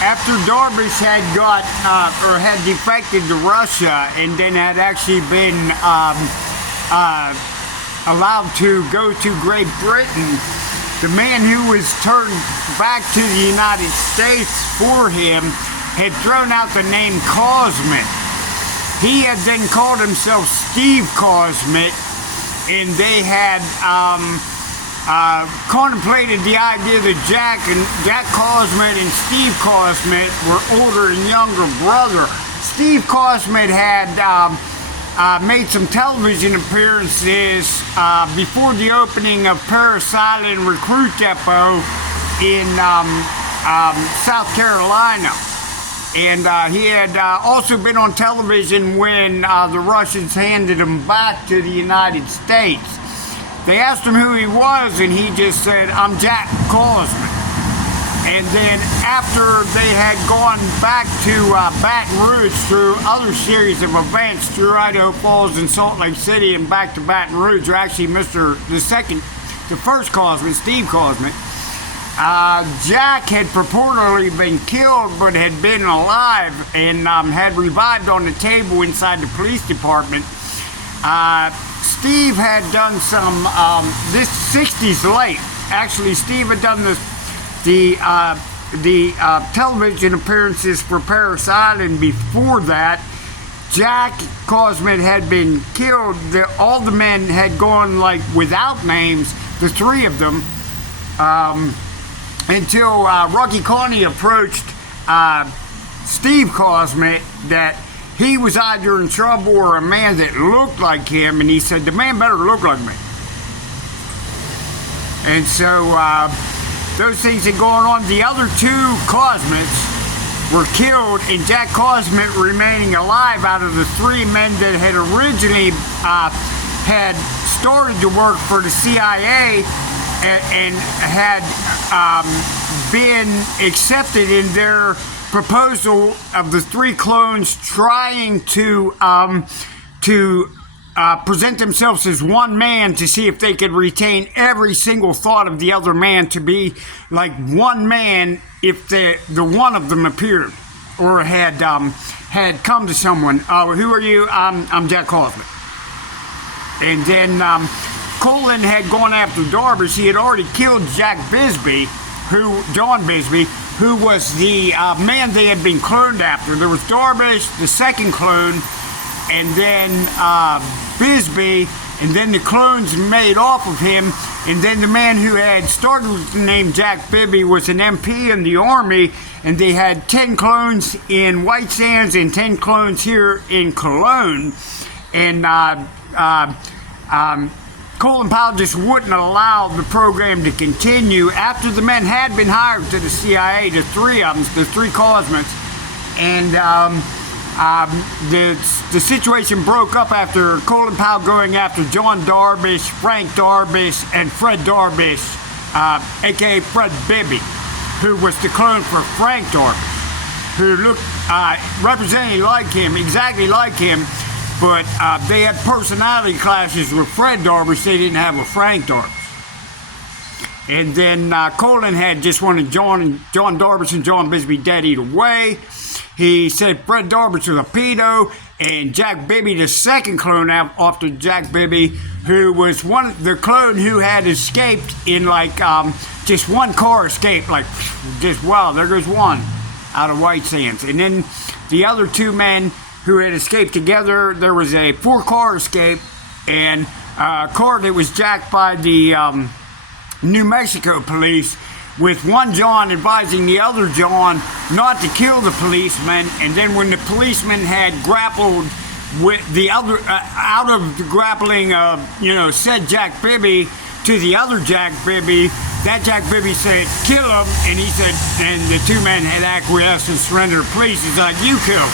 after Darbish had got or had defected to Russia and then had actually been allowed to go to Great Britain, the man who was turned back to the United States for him had thrown out the name Cosmet. He had then called himself Steve Cosmet, and they had contemplated the idea that Jack Cosmet and Steve Cosmet were older and younger brother. Steve Cosmet had made some television appearances before the opening of Paris Island Recruit Depot in South Carolina. And he had also been on television when the Russians handed him back to the United States. They asked him who he was, and he just said, "I'm Jack Cosmet." And then after they had gone back to Baton Rouge through other series of events through Idaho Falls and Salt Lake City and back to Baton Rouge, or actually the first Cosmet, Steve Cosmet, Jack had purportedly been killed but had been alive and had revived on the table inside the police department. Steve had done some, this 60s late, actually Steve had done the television appearances for Paris Island before that. Jack Cosmet had been killed. All the men had gone like without names, the three of them, until Rocki Conti approached Steve Cosmet that he was either in trouble or a man that looked like him, and he said, "The man better look like me." And so those things had gone on. The other two Cosmets were killed, and Jack Cosmet remaining alive out of the three men that had originally had started to work for the CIA and had been accepted in their proposal of the three clones trying to present themselves as one man to see if they could retain every single thought of the other man to be like one man if the one of them appeared or had come to someone. Who are you? I'm Jack Cosmet. And then Colin had gone after Darbish. He had already killed John Bisbee, who was the man they had been cloned after. There was Darbish, the second clone, and then Bisbee, and then the clones made off of him, and then the man who had started with the name Jack Bibby was an MP in the Army, and they had 10 clones in White Sands and 10 clones here in Cologne, and Colin Powell just wouldn't allow the program to continue after the men had been hired to the CIA, the three of them, the three Cosmets, and the situation broke up after Colin Powell going after John Darbish, Frank Darbish, and Fred Darbish, aka Fred Bibby, who was the clone for Frank Darbish, who looked represented like him, exactly like him, but they had personality clashes with Fred Darbish. They didn't have a Frank Darbish. And then Colin had just wanted John Darbish and John Bisbee dead either way. He said Fred Darbish was a pedo, and Jack Bibby, the second clone after Jack Bibby, who was the clone who had escaped in like just one car escape, like just wow, there goes one out of White Sands. And then the other two men who had escaped together, there was a 4-car escape, and a car that was jacked by the New Mexico police, with one John advising the other John not to kill the policeman. And then when the policeman had grappled with the other, out of the grappling, said Jack Bibby to the other Jack Bibby, that Jack Bibby said, "Kill him," and he said, and the two men had acquiesced and surrendered to police. He's like, "You kill him."